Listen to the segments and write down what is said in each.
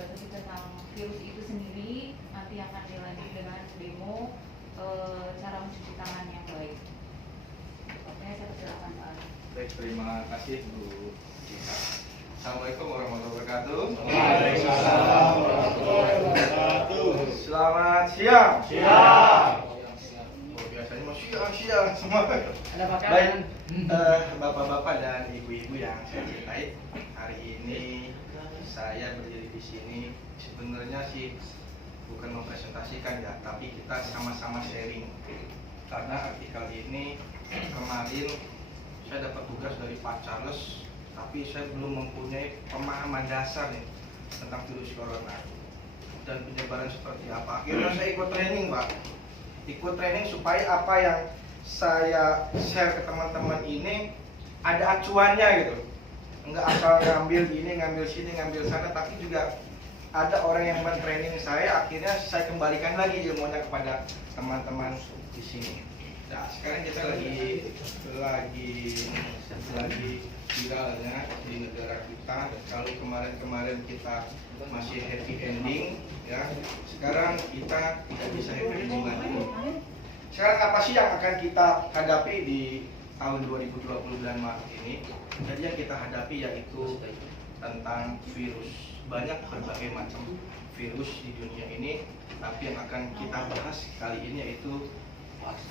batasi tentang virus itu sendiri, nanti akan dilanjut dengan demo cara mencuci tangan yang baik. Oke, saya silakan Pak. Baik, terima kasih Bu Gita. Assalamualaikum warahmatullahi wabarakatuh. Waalaikumsalam warahmatullahi wabarakatuh. Selamat siang. Siang. Oh, biasanya mau siang semua. Ada makanan. Baik, bapak-bapak dan ibu-ibu yang saya cintai, hari ini saya berdiri di sini sebenarnya sih bukan mempresentasikan ya, tapi kita sama-sama sharing. Karena artikel ini kemarin saya dapat tugas dari Pak Charles, tapi saya belum mempunyai pemahaman dasar nih tentang virus corona dan penyebaran seperti apa. Akhirnya saya ikut training, Pak. Ikut training supaya apa yang saya share ke teman-teman ini ada acuannya gitu. Enggak asal ngambil ini, ngambil sini, ngambil sana, tapi juga ada orang yang men-training saya, akhirnya saya kembalikan lagi ilmunya kepada teman-teman di sini. Nah, sekarang kita lagi viralnya di negara kita. Kalau kemarin kita masih happy ending, ya, sekarang kita tidak bisa happy ending lagi. Sekarang apa sih yang akan kita hadapi di tahun 2020 bulan Maret ini? Jadi yang kita hadapi yaitu tentang virus. Banyak berbagai macam virus di dunia ini, tapi yang akan kita bahas kali ini yaitu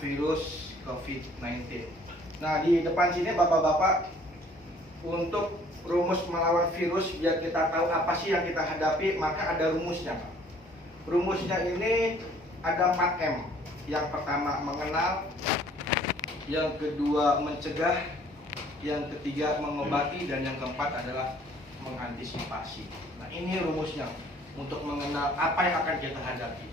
virus COVID-19. Nah, di depan sini bapak-bapak, untuk rumus melawan virus biar kita tahu apa sih yang kita hadapi, maka ada rumusnya. Rumusnya ini ada 4M. Yang pertama mengenal, yang kedua mencegah, yang ketiga mengobati, dan yang keempat adalah mengantisipasi. Nah, ini rumusnya untuk mengenal apa yang akan kita hadapi.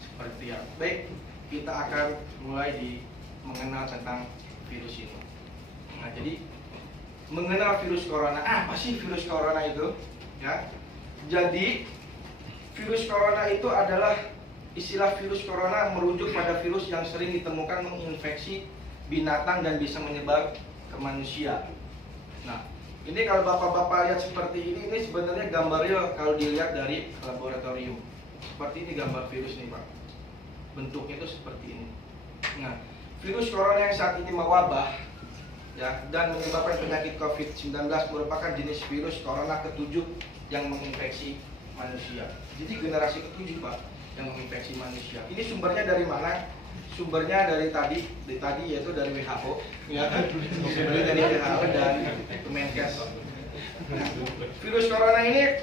Seperti yang baik, kita akan mulai di mengenal tentang virus ini. Nah, jadi mengenal virus corona. Apa sih virus corona itu? Ya. Jadi virus corona itu adalah istilah virus corona merujuk pada virus yang sering ditemukan menginfeksi binatang dan bisa menyebar ke manusia. Nah, ini kalau bapak-bapak lihat seperti ini sebenarnya gambarnya kalau dilihat dari laboratorium. Seperti ini gambar virus nih, Pak. Bentuknya itu seperti ini. Nah, virus corona yang saat ini mewabah ya dan menyebabkan penyakit COVID-19 merupakan jenis virus corona ke-7 yang menginfeksi manusia. Jadi generasi ke-7, Pak, yang menginfeksi manusia. Ini sumbernya dari mana? Sumbernya dari tadi yaitu dari WHO, ya, sumbernya dari WHO dan Kemenkes. Nah, virus corona ini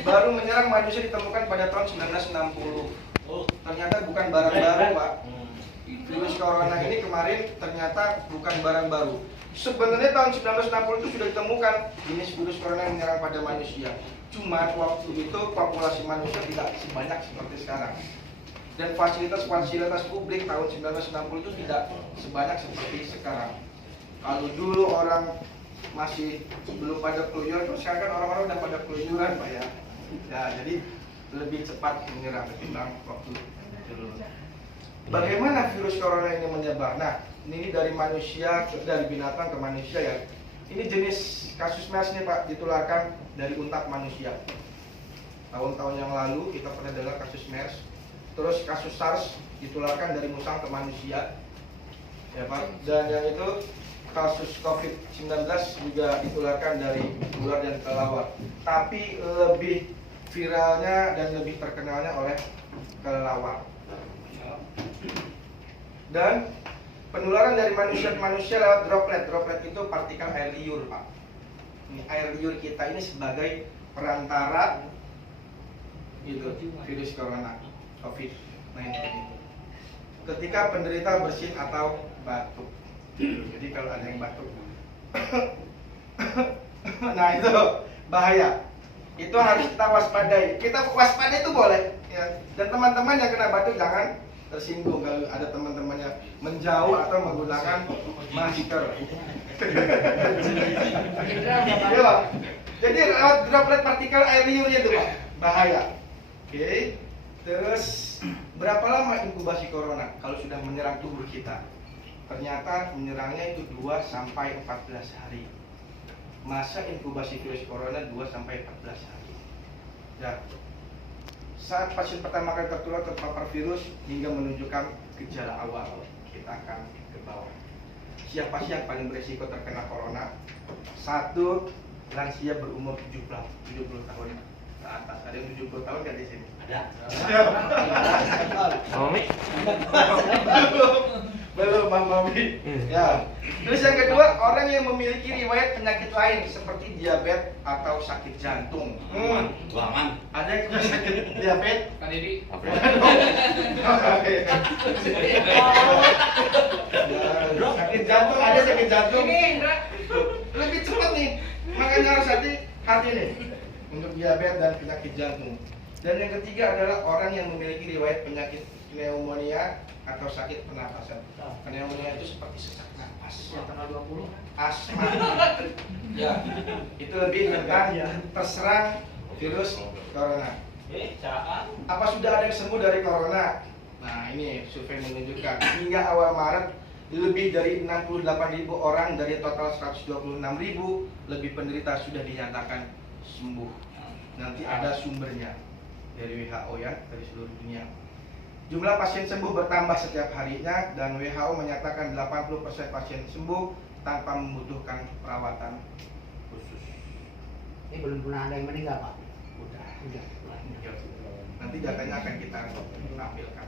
baru menyerang manusia ditemukan pada tahun 1960. Ternyata bukan barang baru, Pak. Virus corona ini kemarin ternyata bukan barang baru. Sebenarnya tahun 1960 itu sudah ditemukan jenis virus corona yang menyerang pada manusia. Cuma waktu itu populasi manusia tidak sebanyak seperti sekarang. Dan fasilitas publik tahun 1960 itu tidak sebanyak seperti sekarang. Kalau dulu orang masih belum pada keluyuran, sekarang kan orang-orang udah pada keluyuran, Pak, ya. Ya, jadi lebih cepat menyerang ketimbang waktu dulu. Bagaimana virus corona ini menyebar? Nah, ini dari manusia dari binatang ke manusia, ya. Ini jenis kasus MERS nih, Pak, ditularkan dari unta ke manusia. Tahun-tahun yang lalu kita pernah dengar kasus MERS. Terus kasus SARS ditularkan dari musang ke manusia, ya, Pak. Dan yang itu kasus COVID-19 juga ditularkan dari ular dan kelelawar. Tapi lebih viralnya dan lebih terkenalnya oleh kelelawar. Dan penularan dari manusia ke manusia lewat droplet. Droplet itu partikel air liur, Pak. Ini air liur kita ini sebagai perantara itu virus corona COVID-19 itu. Ketika penderita bersin atau batuk. Jadi kalau ada yang batuk, nah itu bahaya. Itu harus kita waspadai. Kita waspadai itu boleh, ya. Dan teman-teman yang kena batuk jangan tersinggung kalau ada teman-temannya menjauh atau menggunakan masker. Ya, Pak. Jadi lewat droplet partikel air liurnya itu, Pak, bahaya. Oke. Terus berapa lama inkubasi corona kalau sudah menyerang tubuh kita? Ternyata menyerangnya itu 2 sampai 14 hari. Masa inkubasi virus corona 2 sampai 14 hari. Ya. Saat pasien pertama kali terpapar virus hingga menunjukkan gejala awal, kita akan ke bawah. Siapa sih yang paling beresiko terkena corona? 1. Lansia berumur 70 tahun ke atas. Ada yang 70 tahun nggak di sini? Ada. Belum, Bang Mami. Ya. Terus yang kedua, orang yang memiliki riwayat penyakit lain seperti diabetes atau sakit jantung. Aman. Ada yang punya sakit diabetes? Kan jadi Sakit jantung, ada sakit jantung. ini Indra. Lebih cepat nih. Makanya harus hati nih untuk diabetes dan penyakit jantung. Dan yang ketiga adalah orang yang memiliki riwayat penyakit pneumonia atau sakit pernapasan. Pneumonia itu seperti sesak napas. Ya tanggal 20. Asma. Ya, itu lebih rentan terserang virus corona. Apa sudah ada yang sembuh dari corona? Nah, ini survei menunjukkan hingga awal Maret lebih dari 68.000 orang dari total 126.000 lebih penderita sudah dinyatakan sembuh. Nanti ada sumbernya dari WHO ya, dari seluruh dunia. Jumlah pasien sembuh bertambah setiap harinya dan WHO menyatakan 80% pasien sembuh tanpa membutuhkan perawatan khusus. Ini belum pernah ada yang meninggal, Pak. Udah. Udah. Nanti datanya akan kita tampilkan.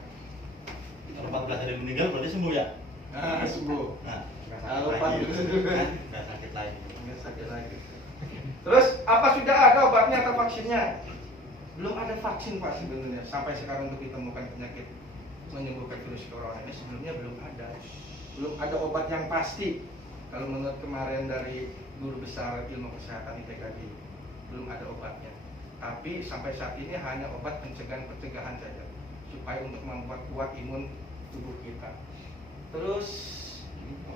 Kalau 14 hari meninggal berarti sembuh ya? Nah, sembuh. Nah, Kalau nggak sakit lagi. nggak sakit lagi. Terus apa sudah ada obatnya atau vaksinnya? Belum ada vaksin Pak sebenarnya sampai sekarang untuk ditemukan penyakit menyembuhkan virus corona ini sebelumnya belum ada. Belum ada obat yang pasti. Kalau menurut kemarin dari guru besar ilmu kesehatan ITKG belum ada obatnya. Tapi sampai saat ini hanya obat pencegahan saja supaya untuk membuat kuat imun tubuh kita. Terus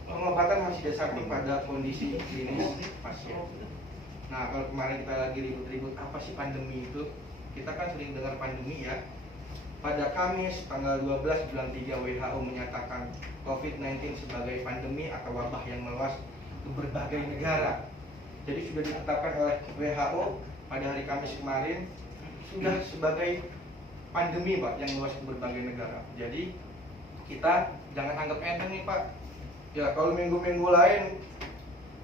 pengobatan masih dasarkan pada kondisi klinis pasien. Nah, kalau kemarin kita lagi ribut-ribut apa sih pandemi itu? Kita kan sering dengar pandemi ya. Pada Kamis tanggal 12 bulan 3 WHO menyatakan COVID-19 sebagai pandemi atau wabah yang meluas ke berbagai negara. Jadi sudah ditetapkan oleh WHO pada hari Kamis kemarin sudah sebagai pandemi Pak yang meluas ke berbagai negara. Jadi kita jangan anggap enteng nih Pak. Ya kalau minggu-minggu lain,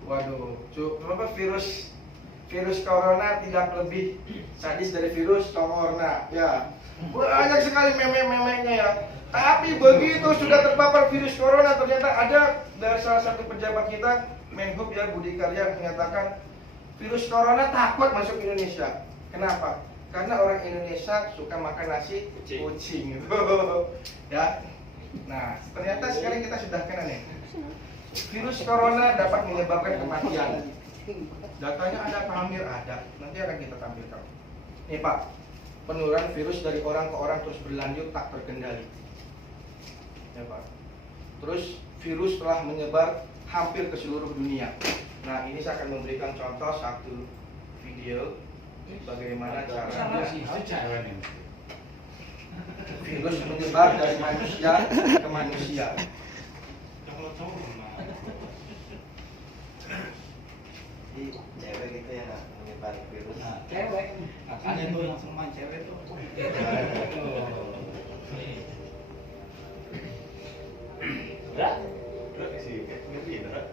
waduh, kenapa virus corona tidak lebih sadis dari virus corona? Ya banyak sekali meme-memenya ya. Tapi begitu sudah terpapar virus corona ternyata ada dari salah satu pejabat kita Menhub ya Budi Karya menyatakan virus corona takut masuk Indonesia. Kenapa? Karena orang Indonesia suka makan nasi kucing gitu. Ya. Nah, ternyata sekarang kita sudah kena nih. Virus corona dapat menyebabkan kematian. Datanya ada, Pak Amir ada. Nanti akan kita tampilkan. Nih Pak, penularan virus dari orang ke orang terus berlanjut tak terkendali. Ya Pak. Terus virus telah menyebar hampir ke seluruh dunia. Nah, ini saya akan memberikan contoh satu video bagaimana caranya virus menyebar dari manusia ke manusia. Cewek gitu ya menyebar virus. Nah, Cewek. makanya tuh langsung main cewek tuh. Udah? Udah sih, kayak gini udah.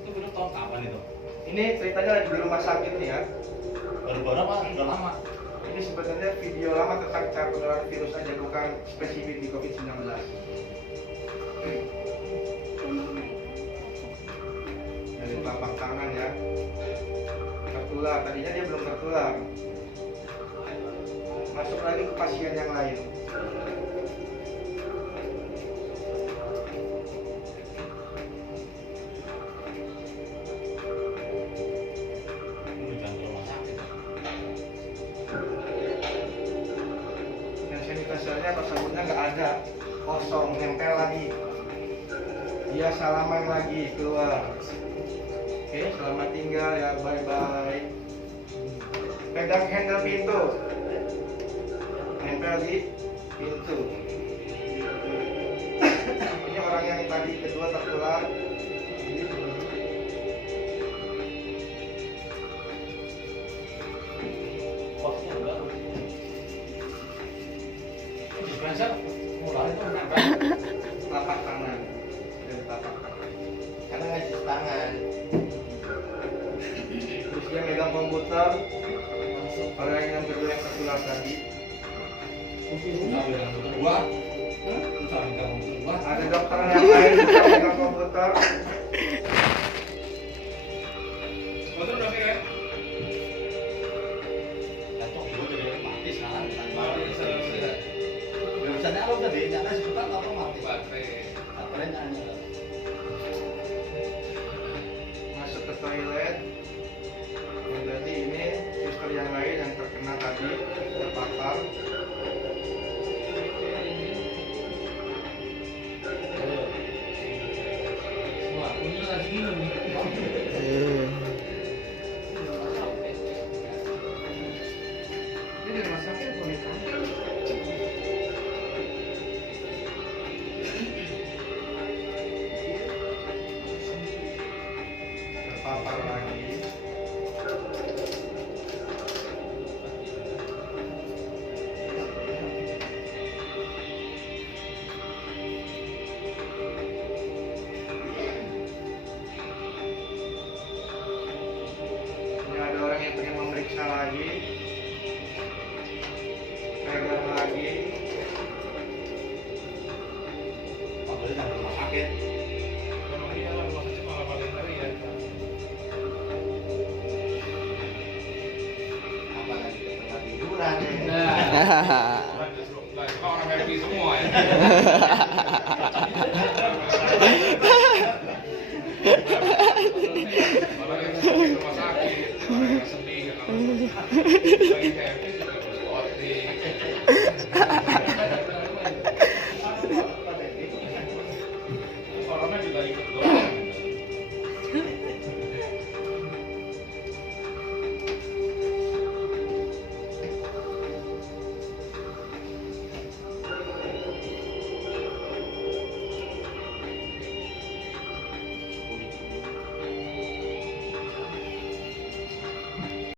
Itu belum tahu kapan itu? Ini ceritanya lagi di rumah sakit nih ya. Baru-baru apa? Udah lama. Ini sebenarnya video lama tentang cara penularan virus aja, bukan spesifik di COVID-19. Dari telapak tangan ya. Tertular, tadinya dia belum tertular. Masuk lagi ke pasien yang lain. Ini jangan ke rumah sakit. Yang sanitizer-nya atau sabunnya nggak ada, kosong, nempel lagi. Dia salaman lagi keluar. Oke, selamat tinggal ya, bye bye. Pegang handle pintu, nempel di pintu. yang tadi kedua tertular. Posnya enggak. Dispenser mulai itu nempel. Telapak tangan. Dan telapak tangan. Karena ngasih tangan. Terus dia megang komputer. Orang yang kedua yang tertular tadi. Sambil yang kedua. Sambil yang kedua. Ada dokter yang lain juga megang komputer. Betul udah kayak. Cocok juga jadi mati sekarang. Bisa nyala udah deh, nyala sebentar atau mati. Baterai nyala. Masuk ke toilet. Ya, berarti ini suster yang lain yang terkena tadi terpapar. Wah, punya lagi minum nih. Ini di rumah sakit boleh kan? Terpapar lagi. Ini ada orang yang pengen memeriksa lagi. Pegang lagi. Padahal yang rumah sakit. Apalagi tempat hiburan ya. Orang happy semua ya. Malah yang sakit rumah sakit, orang yang sedih, yang lagi happy juga harus sporting.